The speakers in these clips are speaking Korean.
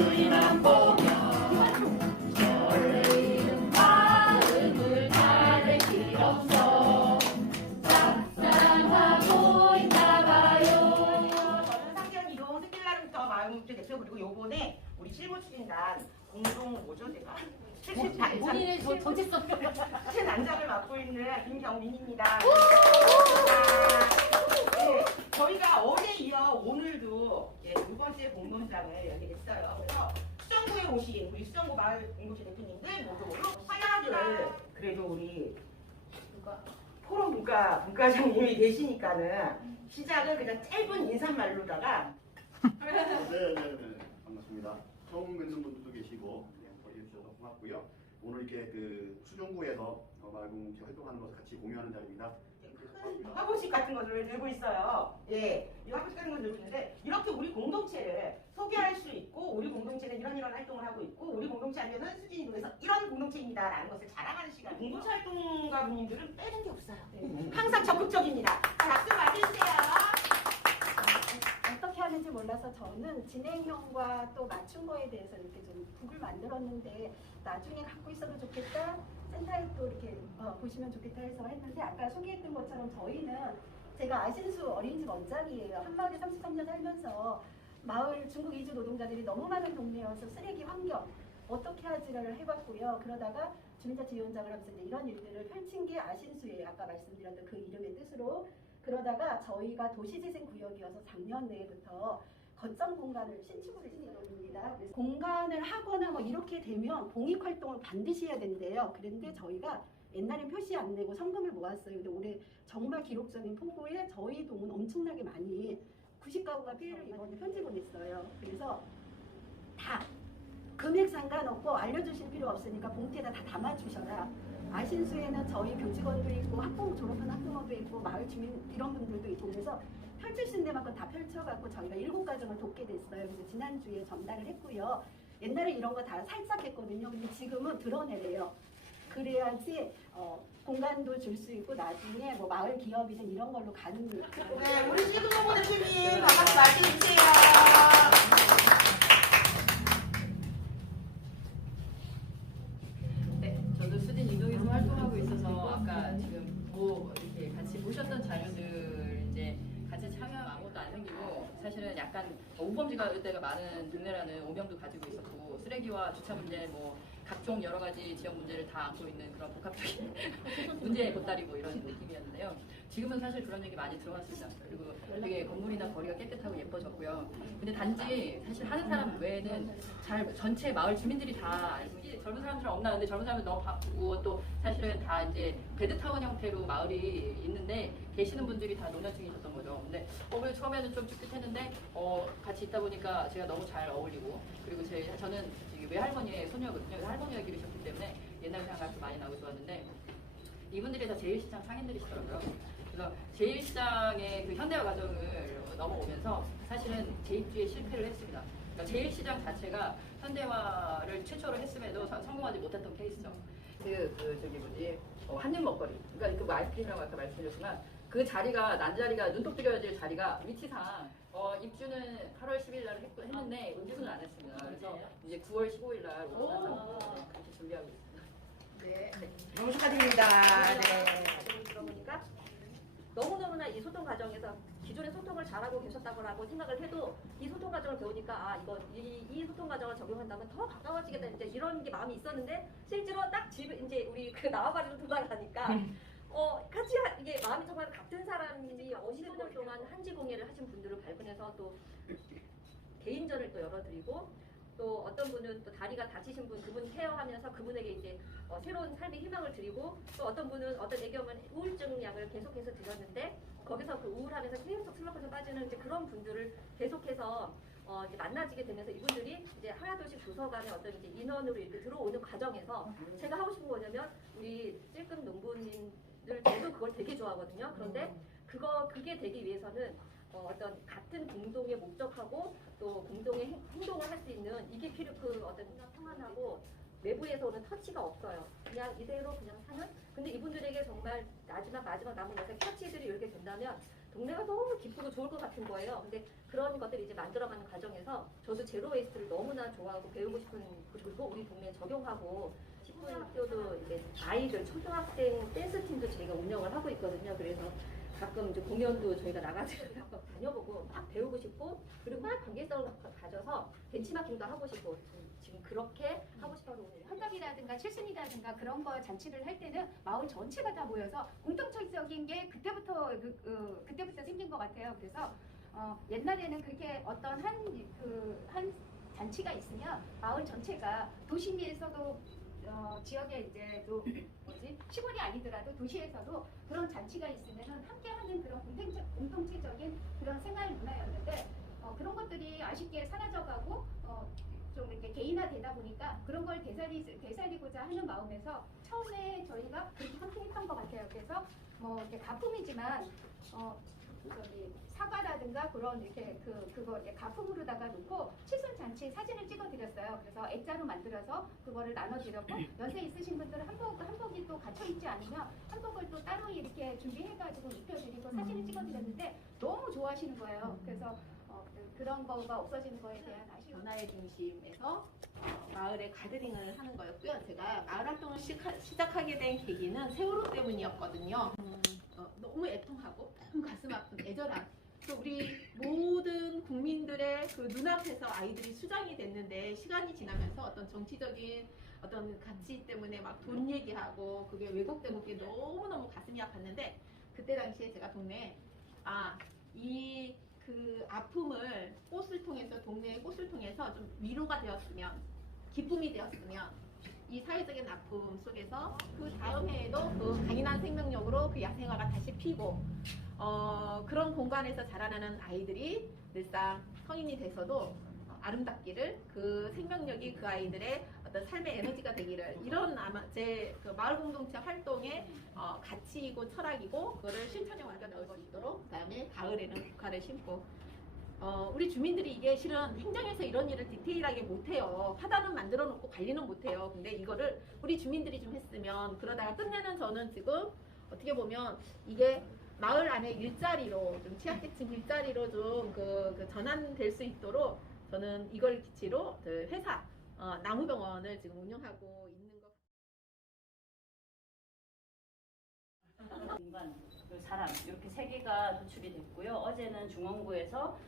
주님만 보면 설레이는 마음을 가르치옵소. 짝사랑하고 있나봐요. 저는 상경 이동 스킬라름터 마을국제 대표, 그리고 요번에 우리 실무 추진단 공동 뭐죠 제가? 본인의 정체성 최단장을 맡고 있는 김경민입니다. 네, 저희가 어제 이어 오늘도 두 번째 공론장을 열리겠어요. 그래서 수정구에 오신 우리 수정구 마을 공동체 대표님들 모두 환영을, 그래도 우리 포럼 문과장님이 계시니까는 시작은 그냥 짧은 인사말로다가. 네네네, 반갑습니다. 처음 뵙는 분들도 계시고 거리해 주셔서 고맙고요. 오늘 이렇게 그 수정구에서 마을공동체 활동하는 것을 같이 공유하는 자리입니다. 화보식 같은 것을 들고 있어요. 예, 이 화보식 같은 걸 들고 있는데 이렇게 우리 공동체를 소개할 수 있고, 우리 공동체는 이런 활동을 하고 있고, 우리 공동체 하면은 수진이동에서 이런 공동체입니다라는 것을 자랑하는 시간. 공동체 활동가분님들은 빼는 게 없어요. 항상 적극적입니다. 박수 맞으세요. 어떻게 하는지 몰라서 저는 진행형과 또 맞춘 거에 대해서 이렇게 좀 북을 만들었는데 나중에 갖고 있어도 좋겠다, 센터에 또 이렇게 보시면 좋겠다 해서 했는데, 아까 소개했던 것처럼 저희는, 제가 아신수 어린이집 원장이에요. 한마을에 33년 살면서 마을 중국 이주 노동자들이 너무 많은 동네여서 쓰레기 환경 어떻게 하지를 해봤고요. 그러다가 주민자치위원장을 하면서 이제 이런 일들을 펼친 게 아신수예요. 아까 말씀드렸던 그 이름의 뜻으로. 그러다가 저희가 도시재생구역이어서 작년에부터 거점 공간을 신축을 해준 예정입니다. 그래서 공간을 하거나 뭐 이렇게 되면 공익활동을 반드시 해야 된대요. 그런데 저희가 옛날엔 표시 안 내고 성금을 모았어요. 근데 올해 정말 기록적인 폭우에 저희 동은 엄청나게 많이 90가구가 피해를 이번에 편지 보냈어요. 그래서 다 금액 상관없고 알려주실 필요 없으니까 봉투에다 다 담아주셔라. 아신수에는 저희 교직원도 있고 학부모 졸업한 학부모도 있고 마을 주민 이런 분들도 있고, 그래서 펼칠 수 있는 데만큼 다 펼쳐갖고 저희가 7가정을 돕게 됐어요. 그래서 지난주에 전달을 했고요. 옛날에 이런 거 다 살짝 했거든요. 근데 지금은 드러내래요. 그래야지 공간도 줄 수 있고 나중에 뭐 마을 기업이든 이런 걸로 가는. 네, 우리 시도부 대표님 반갑게 맞이해주세요. 네, 저도 수진 이동에서 활동하고 있어서 아까 지금 이렇게 같이 보셨던 자료들 이제 같이 참여하면 아무것도 안 생기고, 사실은 약간 우범지가 때가 많은 동네라는 오명도 가지고 있었고, 쓰레기와 주차 문제, 뭐 각종 여러 가지 지역 문제를 다 안고 있는 그런 복합적인 문제의 보따리고 이런 느낌이었는데요. 지금은 사실 그런 얘기 많이 들어봤습니다. 그리고 되게 건물이나 거리가 깨끗하고 예뻐졌고요. 근데 단지 사실 하는 사람 외에는 잘 전체 마을 주민들이 다 알고 있는, 젊은 사람들은 없나, 근데 젊은 사람은 너무 바쁘고 또 사실은 다 이제 베드타운 형태로 마을이 있는데 계시는 분들이 다 노년층이셨던 거죠. 근데 그래서 처음에는 좀 찝찝했는데 같이 있다 보니까 제가 너무 잘 어울리고, 그리고 저는 외할머니의 소녀거든요. 할머니가 기르셨기 때문에 옛날 생각이 많이 나고 좋았는데, 이분들이 다 제일시장 상인들이시더라고요. 그래서 제일시장의 그 현대화 과정을 넘어오면서 사실은 재입주에 실패를 했습니다. 그러니까 제일시장 자체가 현대화를 최초로 했음에도 성공하지 못했던 케이스죠. 한입 먹거리. 그러니까 그 마이크라고 아까 말씀드렸지만 그 자리가 난자리가 눈독 들여야 될 자리가 위치상 입주는 8월 10일 날 했는데 입주는 안 했습니다. 그래서 이제 9월 15일 날 그렇게 준비하고 있습니다. 네, 너무 축하드립니다. 네. 과정을 들어보니까 너무너무나 이 소통 과정에서 기존의 소통을 잘하고 계셨다고 생각을 해도 이 소통 과정을 배우니까 이 소통 과정을 적용한다면 더 가까워지겠다, 이제 이런 게 마음이 있었는데, 실제로 딱 집에 이제 우리 그 나와가지고 돌아가니까 같이 이게 마음이 정말 같은 사람이 50년 동안 한지 공예를 하신 분들을 발견해서 또 개인전을 또 열어드리고, 또 어떤 분은 또 다리가 다치신 분, 그분 케어하면서 그분에게 이제 새로운 삶의 희망을 드리고, 또 어떤 분은 어떤 애경은 우울증 약을 계속해서 드렸는데 거기서 그 우울하면서 계속 슬럼프에서 빠지는 이제 그런 분들을 계속해서 이제 만나지게 되면서 이분들이 이제 하나둘씩 도서관의 어떤 이제 인원으로 이렇게 들어오는 과정에서 제가 하고 싶은 거냐면, 우리 찔끔 농부님들 저도 그걸 되게 좋아하거든요. 그런데 그게 되기 위해서는 어떤 같은 공동의 목적하고 또 공동의 행동을 할 수 있는 이게 그 어떤 평안하고 외부에서 오는 터치가 없어요. 그냥 이대로 그냥 사는. 근데 이분들에게 정말 마지막 남은 것의 터치들이 이렇게 된다면 동네가 너무 기쁘고 좋을 것 같은 거예요. 근데 그런 것들을 이제 만들어가는 과정에서 저도 제로 웨이스트를 너무나 좋아하고 배우고 싶은, 그리고 우리 동네에 적용하고 싶은 학교도 이제 아이들 초등학생 댄스 팀도 저희가 운영을 하고 있거든요. 그래서 가끔 이제 공연도 저희가 나가서 다녀보고 막 배우고 싶고, 그리고 막 관계성을 가져서 벤치마킹도 하고 싶고, 지금 그렇게 하고 싶어서 오늘 환갑이라든가 칠순이라든가 그런 거 잔치를 할 때는 마을 전체가 다 모여서 공동체적인 게 그때부터 그때부터 생긴 것 같아요. 그래서 옛날에는 그렇게 어떤 한 잔치가 있으면 마을 전체가 도심에서도 지역에 이제 또 시골이 아니더라도 도시에서도 그런 잔치가 있으면은 함께하는 그런 공동체적인 그런 생활 문화였는데 그런 것들이 아쉽게 사라져가고 좀 이렇게 개인화되다 보니까 그런 걸 되살리고자 하는 마음에서 처음에 저희가 그렇게 함께했던 것 같아요. 그래서 뭐 이렇게 가품이지만 사과라든가 그런 이렇게 그거 이렇게 가품으로다가 놓고 칠순 잔치 사진을 찍어드렸어요. 그래서 액자로 만들어서 그거를 나눠드렸고, 연세 있으신 분들은 한복이 또 갇혀 있지 않으면 한복을 또 따로 이렇게 준비해가지고 입혀드리고 사진을 찍어드렸는데 너무 좋아하시는 거예요. 그래서 그런 거가 없어지는 거에 대한 아쉬움. 변화의 중심에서 마을에 가드링을 하는 거였고요. 제가 마을 활동을 시작하게 된 계기는 세월호 때문이었거든요. 너무 애통하고 너무 가슴 아픈 애절함. 또 우리 모든 국민들의 그 눈앞에서 아이들이 수장이 됐는데 시간이 지나면서 어떤 정치적인 어떤 가치 때문에 막 돈 얘기하고 그게 왜곡되고 그게 너무너무 가슴이 아팠는데, 그때 당시에 제가 동네에 이 그 아픔을 꽃을 통해서, 동네의 꽃을 통해서 좀 위로가 되었으면, 기쁨이 되었으면, 이 사회적인 아픔 속에서 그 다음 해에도 그 강인한 생명력으로 그 야생화가 다시 피고 그런 공간에서 자라나는 아이들이 늘상 성인이 돼서도 아름답기를, 그 생명력이 그 아이들의 어떤 삶의 에너지가 되기를, 이런 아마 제 그 마을 공동체 활동의 가치이고 철학이고, 그거를 실천에 옮겨 넣을 수 있도록 그다음에 가을에는 국화를 심고, 우리 주민들이 이게 실은 행정에서 이런 일을 디테일하게 못해요. 화단은 만들어 놓고 관리는 못해요. 근데 이거를 우리 주민들이 좀 했으면, 그러다가 끝내는 저는 지금 어떻게 보면 이게 마을 안에 일자리로, 좀 취약계층 일자리로 좀 그 전환될 수 있도록 저는 이걸 기치로 그 회사 나무병원을 지금 운영하고 있는 것. 공간, 그리고 사람, 이렇게 세 개가 도출이 됐고요. 어제는 중원구에서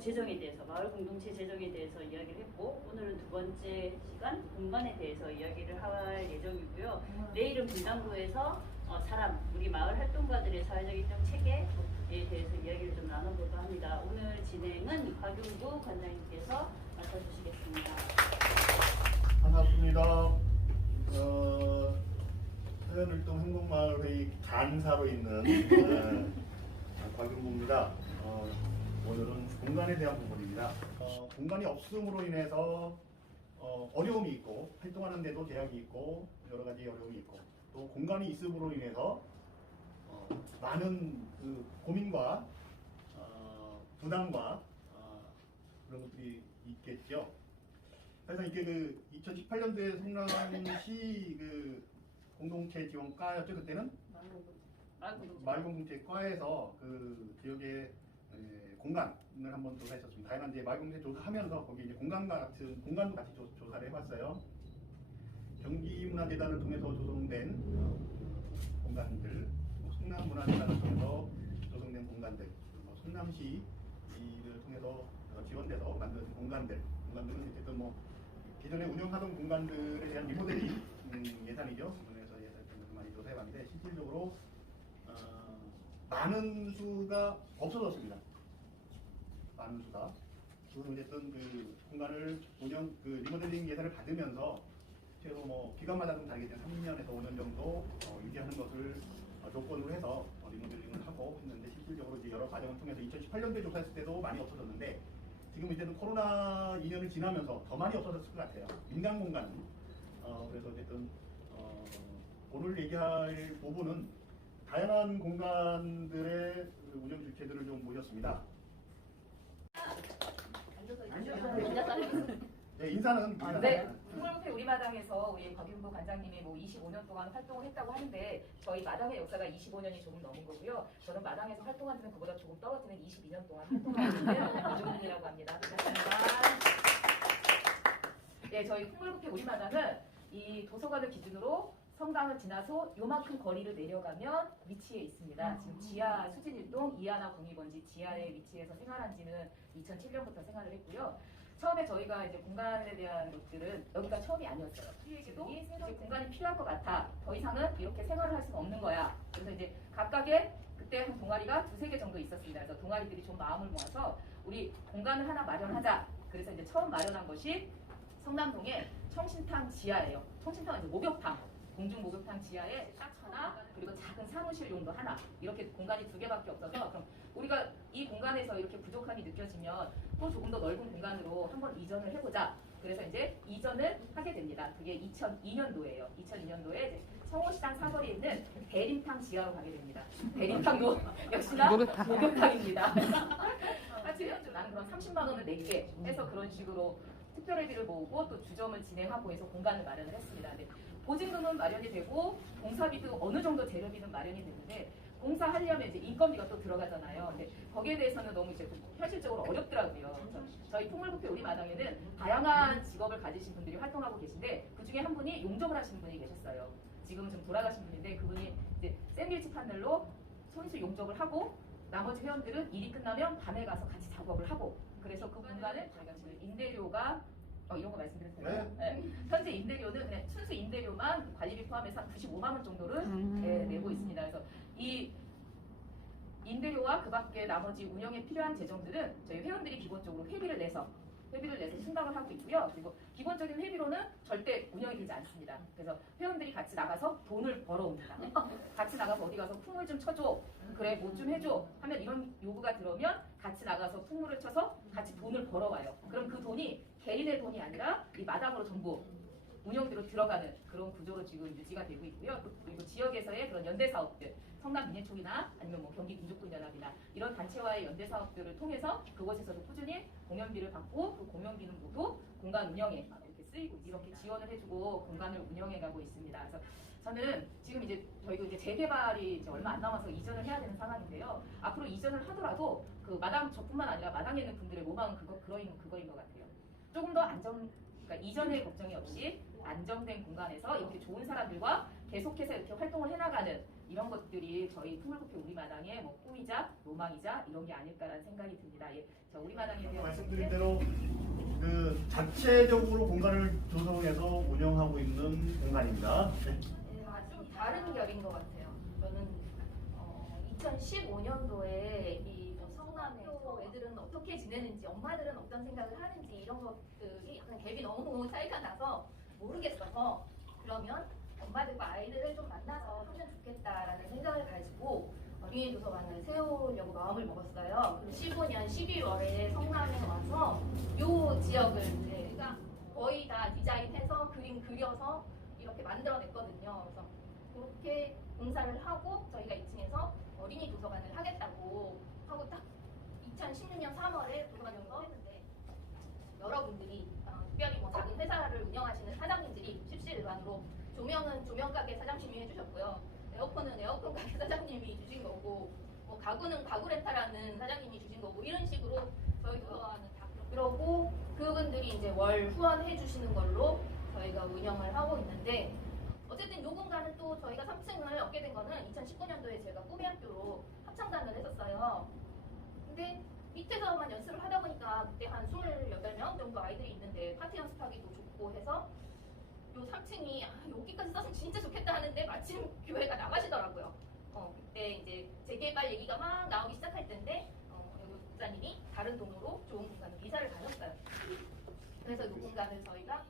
재정에 대해서, 마을 공동체 재정에 대해서 이야기를 했고, 오늘은 두 번째 시간 공간에 대해서 이야기를 할 예정이고요. 내일은 분당구에서 사람, 우리 마을 활동가들의 사회적 인정 체계에 대해서 이야기를 좀 나눠볼까 합니다. 오늘 진행은 곽윤구 관장님께서 맡아주시겠습니다. 반갑습니다. 사연활동 행복마을회의 간사로 있는 곽윤구입니다. 오늘은 공간에 대한 부분입니다. 공간이 없음으로 인해서 어려움이 있고, 활동하는 데도 제약이 있고, 여러 가지 어려움이 있고, 또 공간이 있음으로 인해서 많은 그 고민과 부담과 그런 것들이 있겠죠. 그래서 이게 그 2018년도에 성남시 그 공동체 지원과였죠. 그때는 마을공동체과에서 그 지역의 공간을 한번 조사했었습니다. 다양한 이제 마을공동체 조사하면서 거기 이제 공간과 같은 공간도 같이 조사를 해봤어요. 경기문화재단을 통해서 조성된 공간들, 성남문화재단을 통해서 조성된 공간들, 성남시를 통해서 지원돼서 만든 공간들은 어쨌든 뭐 기존에 운영하던 공간들에 대한 리모델링 예산이죠. 기존에서 예산을 많이 조사해봤는데 실질적으로 많은 수가 없어졌습니다. 많은 수가. 그리고 어쨌든 그 공간을 운영 그 리모델링 예산을 받으면서 최소 뭐 기간마다 좀 다르겠지만 3년에서 5년 정도 유지하는 것을 조건으로 해서 리모델링을 하고 했는데, 실질적으로 이제 여러 과정을 통해서 2018년도에 조사했을 때도 많이 없어졌는데, 지금 이제는 코로나 2년을 지나면서 더 많이 없어졌을 것 같아요. 민간 공간은. 그래서 어쨌든 오늘 얘기할 부분은 다양한 공간들의 운영 주체들을 좀 모셨습니다. 네, 인사는 네, 풍물부패 우리 마당에서 우리 박윤부 관장님이 뭐 25년 동안 활동을 했다고 하는데 저희 마당의 역사가 25년이 조금 넘은 거고요. 저는 마당에서 활동한 지는 그보다 조금 떨어지는 22년 동안 활동하고 있는 이종훈이라고 합니다. 반갑습니다. 네, 저희 풍물부패 우리 마당은 이 도서관을 기준으로 성당을 지나서 요만큼 거리를 내려가면 위치에 있습니다. 지금 지하 수진일동 이하나 공익원지 지하에 위치해서 생활한 지는 2007년부터 생활을 했고요. 처음에 저희가 이제 공간에 대한 것들은 여기가 처음이 아니었어요. 우리에게도 이제 공간이 필요할 것 같아. 더 이상은 이렇게 생활을 할 수는 없는 거야. 그래서 이제 각각의 그때 한 동아리가 2-3개 정도 있었습니다. 그래서 동아리들이 좀 마음을 모아서 우리 공간을 하나 마련하자. 그래서 이제 처음 마련한 것이 성남동의 청신탕 지하예요. 청신탕은 이제 목욕탕. 공중 목욕탕 지하에 딱 하나, 그리고 작은 사무실용도 하나, 이렇게 공간이 2개밖에 없어서 그럼 우리가 이 공간에서 이렇게 부족함이 느껴지면 또 조금 더 넓은 공간으로 한번 이전을 해보자. 그래서 이제 이전을 하게 됩니다. 그게 2002년도예요. 2002년도에 이제 성호시장 사거리에 있는 대림탕 지하로 가게 됩니다. 대림탕도 역시나 목욕탕입니다. 하지만 나는 그럼 30만 원을 낼게 해서 그런 식으로 특별회비를 모으고 또 주점을 진행하고 해서 공간을 마련을 했습니다. 근데 보증금은 마련이 되고 공사비도 어느 정도 재료비는 마련이 되는데 공사하려면 이제 인건비가 또 들어가잖아요. 근데 거기에 대해서는 너무 이제 현실적으로 어렵더라고요. 그래서 저희 풍물부패 우리 마당에는 다양한 직업을 가지신 분들이 활동하고 계신데 그 중에 한 분이 용접을 하시는 분이 계셨어요. 지금은 좀 돌아가신 분인데 그분이 이제 샌드위치 판넬로 손수 용접을 하고 나머지 회원들은 일이 끝나면 밤에 가서 같이 작업을 하고 그래서 그 공간을 저희가 지금 임대료가 이런 거 말씀드려도 되나요? 네. 현재 임대료는 그냥 순수 임대료만 관리비 포함해서 한 95만 원 정도를 내고 있습니다. 그래서 이 임대료와 그 밖에 나머지 운영에 필요한 재정들은 저희 회원들이 기본적으로 회비를 내서 충당을 하고 있고요. 그리고 기본적인 회비로는 절대 운영이 되지 않습니다. 그래서 회원들이 같이 나가서 돈을 벌어옵니다. 같이 나가서 어디 가서 풍물 좀 쳐줘. 그래 뭐 좀 해줘. 하면 이런 요구가 들어오면 같이 나가서 풍물을 쳐서 같이 돈을 벌어와요. 그럼 그 돈이 개인의 돈이 아니라 이 마당으로 전부 운영대로 들어가는 그런 구조로 지금 유지가 되고 있고요. 그리고 지역에서의 그런 연대 사업들, 성남민예총이나 아니면 뭐 경기민족군연합이나 이런 단체와의 연대 사업들을 통해서 그곳에서도 꾸준히 공연비를 받고 그 공연비는 모두 공간 운영에 이렇게 쓰이고 이렇게 지원을 해주고 공간을 운영해가고 있습니다. 그래서 저는 지금 이제 저희도 이제 재개발이 이제 얼마 안 남아서 이전을 해야 되는 상황인데요. 앞으로 이전을 하더라도 그 마당 저뿐만 아니라 마당에 있는 분들의 로망은 그거인 것 같아요. 조금 더 그러니까 이전의 걱정이 없이 안정된 공간에서 이렇게 좋은 사람들과 계속해서 이렇게 활동을 해나가는 이런 것들이 저희 풍물부패 우리 마당의 뭐 꿈이자 로망이자 이런 게 아닐까라는 생각이 듭니다. 예, 저 우리 마당에 대한 말씀드린 대로 그 자체적으로 공간을 조성해서 운영하고 있는 공간입니다. 네. 좀 다른 결인 것 같아요. 저는 2015년도에 이 성남에서 애들은 어떻게 지내는지, 엄마들은 어떤 생각을 하는지 이런 것들이 약간 갭이 너무 차이가 나서 모르겠어서 그러면 엄마들과 아이들을 좀 만나서 하면 좋겠다라는 생각을 가지고 어린이 도서관을 세우려고 마음을 먹었어요. 그리고 15년 12월에 성남에 와서 요 지역을 제가 거의 다 디자인해서 그림 그려서 이렇게 만들어냈거든요. 그래서 그렇게 공사를 하고 저희가 2층에서 어린이 도서관을 하겠다고 하고 딱 2016년 3월에 도서관 연구를 했는데 여러분들이 특별히 뭐 작은 회사를 운영하시는 사장님들이 십시일반으로 조명은 조명가게 사장님이 해주셨고요. 에어컨은 에어컨 가게 사장님이 주신 거고 뭐 가구는 가구 렌탈하는 사장님이 주신 거고 이런 식으로 저희 도서관은 다 그러고 그분들이 이제 월 후원해 주시는 걸로 저희가 운영을 하고 있는데 어쨌든 이 공간은 또 저희가 3층을 얻게 된 거는 2019년도에 제가 꿈의학교로 합창단을 했었어요. 근데 밑에서만 연습을 하다 보니까 그때 한 28명 정도 아이들이 있는데 파티 연습하기도 좋고 해서 요 3층이 여기까지 썼으면 진짜 좋겠다 하는데 마침 교회가 나가시더라고요. 그때 이제 재개발 얘기가 막 나오기 시작할 텐데 여기 목사님이 다른 동으로 좋은 공간을 이사를 가셨어요. 그래서 이 공간을 저희가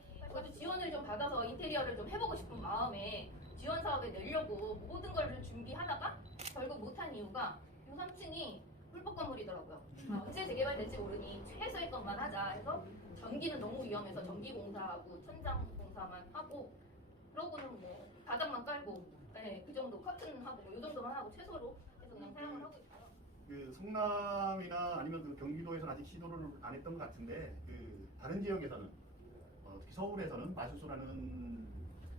지원을 좀 받아서 인테리어를 좀 해보고 싶은 마음에 지원 사업에 내려고 모든 걸 준비하다가 결국 못한 이유가 이 3층이 불법 건물이더라고요. 언제 재개발될지 모르니 최소의 것만 하자 해서 전기는 너무 위험해서 전기 공사하고 천장 공사만 하고 그러고는 뭐 바닥만 깔고 네, 그 정도 커튼하고 뭐 이 정도만 하고 최소로 해서 그냥 사용을 하고 있어요. 그 성남이나 아니면 그 경기도에서는 아직 시도를 안 했던 것 같은데 그 다른 지역에서는 서울에서는 마술소라는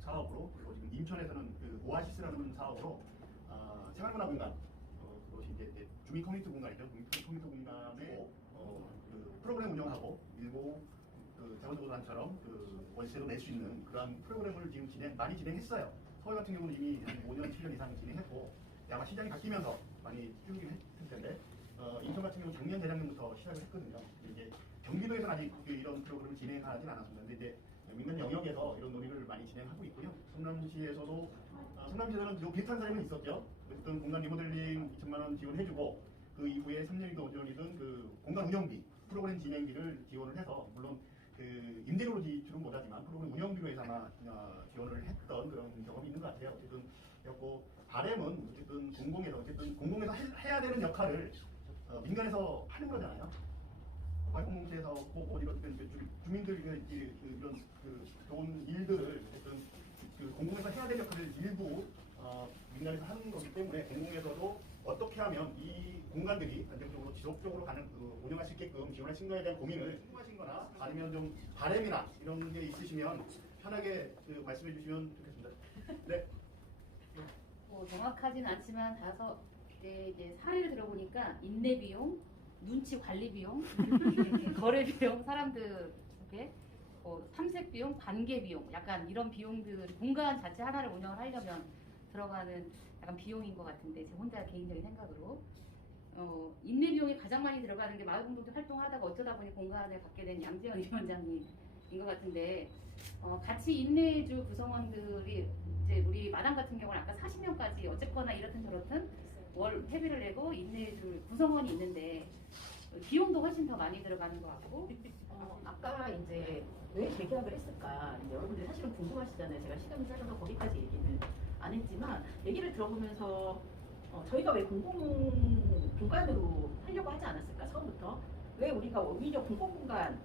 사업으로, 그리고 지금 인천에서는 그 오아시스라는 사업으로 생활문화 공간, 그것이 이제 주민 커뮤니티 공간이죠. 주민 커뮤니티 공간에 그 프로그램 운영하고, 그리고 그 자원도서관처럼 그 월세도 낼 수 있는 그러한 프로그램을 지금 많이 진행했어요. 서울 같은 경우는 이미 한 5년, 7년 이상 진행했고, 아마 시장이 바뀌면서 많이 줄긴 했을 텐데, 인천 같은 경우는 작년, 재작년부터 시작을 했거든요. 이제 경기도에서는 아직 이런 프로그램을 진행하진 않았습니다. 근데 이제 민간 영역에서 이런 논의를 많이 진행하고 있고요. 성남시에서도 성남시에서는 요 비슷한 사례는 있었죠. 어쨌든 공간 리모델링 2천만 원 지원해주고, 그 이후에 3년이든 5년이든 그 공간 운영비, 프로그램 진행비를 지원을 해서, 물론 그 임대료로 지출은 못하지만 프로그램 운영비로 해서 아마 지원을 했던 그런 경험이 있는 것 같아요. 어쨌든 그래갖고 바램은 어쨌든 공공에서 해야 되는 역할을 민간에서 하는 거잖아요. 공공체에서 꼭 이런 주민들 이런 그 좋은 일들을 어쨌든 그 공공에서 해야 될 역할을 일부 민간에서 하는 거기 때문에 공공에서도 어떻게 하면 이 공간들이 안정적으로 지속적으로 운영할 수 있게끔 지원하신 거에 대한 고민을 궁금하신거나 아니면 좀 바램이나 이런 게 있으시면 편하게 말씀해 주시면 좋겠습니다. 네. 뭐 정확하진 않지만 다섯 개 이제 사례를 들어보니까 인내 비용, 눈치 관리 비용, 거래 비용, 사람들에게 탐색 비용, 관계 비용, 약간 이런 비용들 공간 자체 하나를 운영을 하려면 들어가는 약간 비용인 것 같은데, 제 혼자 개인적인 생각으로 인내 비용이 가장 많이 들어가는 게 마을 공동체 활동하다가 어쩌다 보니 공간을 갖게 된 양재현 위원장님인 것 같은데, 같이 인내주 구성원들이 이제 우리 마당 같은 경우는 아까 40명까지 어쨌거나 이렇든 저렇든 월 회비를 내고 인내주 구성원이 있는데 비용도 훨씬 더 많이 들어가는 것 같고. 아까 이제 왜 재계약을 했을까, 이제 여러분들 사실은 궁금하시잖아요. 제가 시간이 짧아서 거기까지 얘기는 안 했지만, 얘기를 들어보면서 저희가 왜 공간으로 하려고 하지 않았을까, 처음부터. 왜 우리가 오히려 공공공간,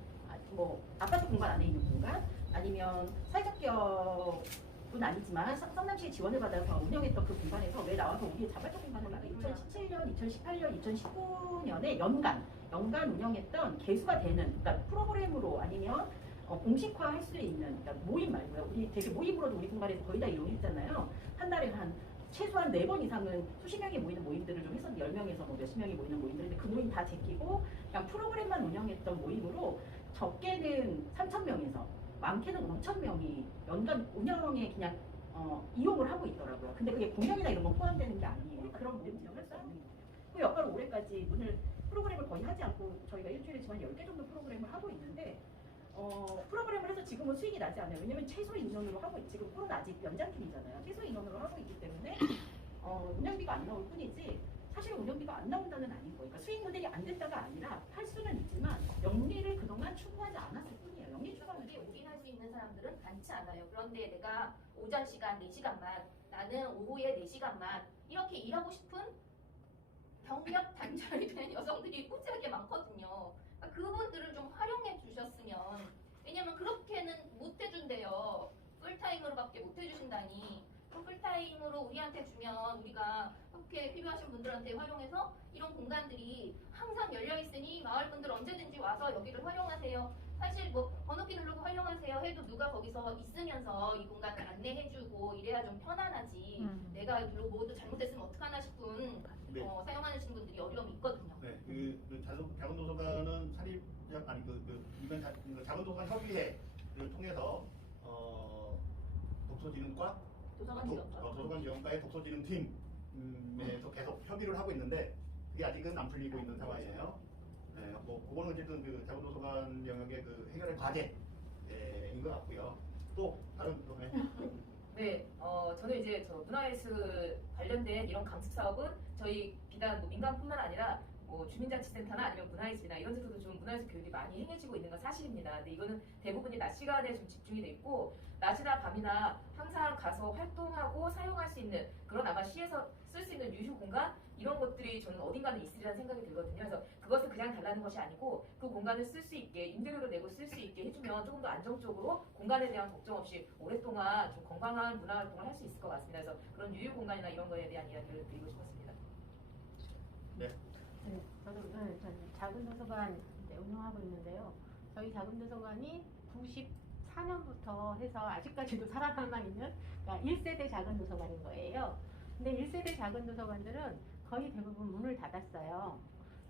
뭐 아파트 공간 안에 있는 공간, 아니면 사회적 기업은 아니지만 성남시의 지원을 받아서 운영했던 그 공간에서 왜 나와서 우리의 자발적 공간을 만들어 2017년, 2018년, 2019년에 연간 운영했던 개수가 되는, 그러니까 프로그램으로 아니면 공식화할 수 있는, 그러니까 모임 말고요. 우리 되게 모임으로도 우리 공간에서 거의 다 이용했잖아요. 한 달에 최소한 4번 이상은 수십 명이 모이는 모임들을 좀 했었는데, 10명에서 뭐 몇십 명이 모이는 모임들인데 그 모임 다 제끼고 그냥 프로그램만 운영했던 모임으로 적게는 3,000명에서 많게는 5,000명이 연간 운영에 그냥 이용을 하고 있더라고요. 근데 그게 공연이나 이런 건 포함되는 게 아니에요. 그런 모임 운영을 할 수 없는 거예요. 그 여가로 올해까지 프로그램을 거의 하지 않고 저희가 일주일에 지금 10개 정도 프로그램을 하고 있는데, 프로그램을 해서 지금은 수익이 나지 않아요. 왜냐면 최소 인원으로 하고 지금 코로나 아직 연장중이잖아요. 최소 인원으로 하고 있기 때문에 운영비가 안 나올 뿐이지, 사실 운영비가 안 나온다는 아닌 거예요. 그러니까 수익 모델이 안 됐다가 아니라 할 수는 있지만 영리를 그동안 추구하지 않았을 뿐이에요. 영리 추구하는데 올인할 수 있는 사람들은 많지 않아요. 그런데 내가 오전 시간 4시간만, 나는 오후에 4시간만 이렇게 일하고 싶은 경력 단절이 된 여성들이 꾸준하게 많거든요. 그러니까 그분들을 좀 활용해 주셨으면, 왜냐면 그렇게는 못 해준대요. 풀타임으로밖에 못 해주신다니. 그럼 풀타임으로 우리한테 주면 우리가 그렇게 필요하신 분들한테 활용해서 이런 공간들이 항상 열려있으니 마을 분들 언제든지 와서 여기를 활용하세요. 사실 뭐 번호키 누르고 활용하세요 해도 누가 거기서 있으면서 이 공간을 안내해주고 이래야 좀 편안하지. 내가 모두 잘못했으면 어떡하나 싶은 네. 사용하시는 분들이 어려움이 있거든요. 네, 작은 도서관은 작은 도서관 협의회를 통해서 독서진흥과 도서관 지원과의 독서진흥팀에서 계속 협의를 하고 있는데, 그게 아직은 안 풀리고 있는 상황이에요. 네, 뭐 그거는 어쨌든 그 작은 도서관 영역의 그 해결의 과제인 것 같고요. 또 다른 부분에. 네, 저는 이제 문화예술 관련된 이런 감축 사업은 저희 비단 민간뿐만 아니라 주민자치센터나 아니면 문화예술이나 이런 데서도 좀 문화예술 교육이 많이 행해지고 있는 건 사실입니다. 근데 이거는 대부분이 낮 시간에 좀 집중이 돼 있고, 낮이나 밤이나 항상 가서 활동하고 사용할 수 있는 그런 아마 시에서 쓸 수 있는 유휴 공간, 이런 것들이 저는 어딘가는 있으리라는 생각이 들거든요. 그래서 그것을 그냥 달라는 것이 아니고 그 공간을 쓸 수 있게, 임대료를 내고 쓸 수 있게 해주면 조금 더 안정적으로 공간에 대한 걱정 없이 오랫동안 좀 건강한 문화 활동을 할 수 있을 것 같습니다. 그래서 그런 유휴 공간이나 이런 거에 대한 이야기를 드리고 싶었습니다. 네. 네, 저는 작은 도서관 운영하고 있는데요. 저희 작은 도서관이 94년부터 2000년부터 해서 아직까지도 살아남아 있는 그러니까 1세대 작은 도서관인 거예요. 근데 1세대 작은 도서관들은 거의 대부분 문을 닫았어요.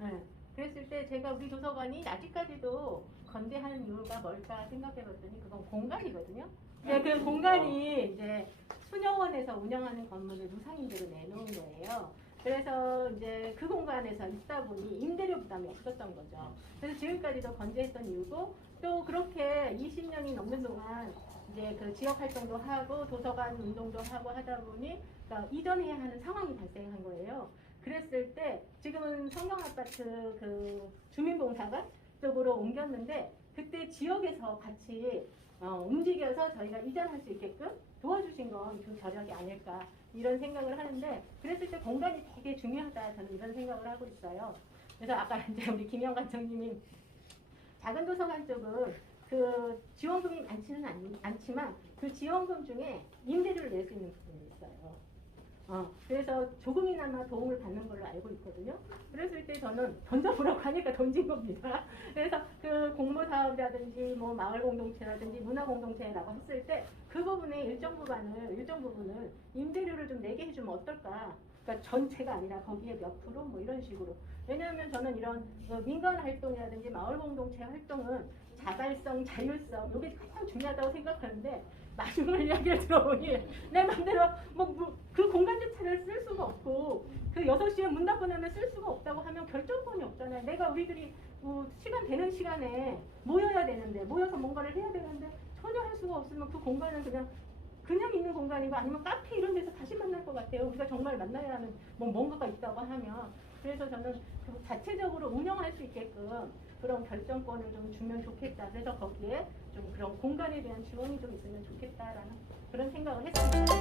네. 그랬을 때 제가 우리 도서관이 아직까지도 건재하는 이유가 뭘까 생각해 봤더니 그건 공간이거든요. 네, 그 공간이 이제 수녀원에서 운영하는 건물을 무상임대로 내놓은 거예요. 그래서 이제 그 공간에서 있다 보니 임대료 부담이 없었던 거죠. 그래서 지금까지도 건재했던 이유고 또 그렇게 20년이 넘는 동안 이제 그 지역 활동도 하고 도서관 운동도 하고 하다 보니 그러니까 이전해야 하는 상황이 발생한 거예요. 그랬을 때 지금은 성경아파트 그 주민봉사관 쪽으로 옮겼는데 그때 지역에서 같이 움직여서 저희가 이전할 수 있게끔 도와주신 건 그 저력이 아닐까 이런 생각을 하는데 그랬을 때 공간이 되게 중요하다 저는 이런 생각을 하고 있어요. 그래서 아까 이제 우리 김영 관장님이 작은 도서관 쪽은 그 지원금이 많지는 않지만 그 지원금 중에 임대료를 낼 수 있는 부분이 있어요. 그래서 조금이나마 도움을 받는 걸로 알고 있거든요. 그랬을 때 저는 던져보라고 하니까 던진 겁니다. 그래서 그 공모사업이라든지 뭐 마을 공동체라든지 문화 공동체라고 했을 때 그 부분에 일정 부분을 임대료를 좀 내게 해주면 어떨까? 그러니까 전체가 아니라 거기에 몇 프로 뭐 이런 식으로. 왜냐하면 저는 이런 민간 활동이라든지 마을 공동체 활동은 자발성, 자율성 이게 가장 중요하다고 생각하는데 마지막 이야기를 들어보니 내 맘대로 그 공간 자체를 쓸 수가 없고 그 6시에 문 닫고 나면 쓸 수가 없다고 하면 결정권이 없잖아요. 내가 우리들이 시간 되는 시간에 모여야 되는데 모여서 뭔가를 해야 되는데 전혀 할 수가 없으면 그 공간은 그냥 있는 공간이고 아니면 카페 이런 데서 다시 만날 것 같아요. 우리가 정말 만나야 하는 뭔가가 있다고 하면. 그래서 저는 그 자체적으로 운영할 수 있게끔 그런 결정권을 좀 주면 좋겠다. 그래서 거기에 좀 그런 공간에 대한 지원이 좀 있으면 좋겠다라는 그런 생각을 했습니다.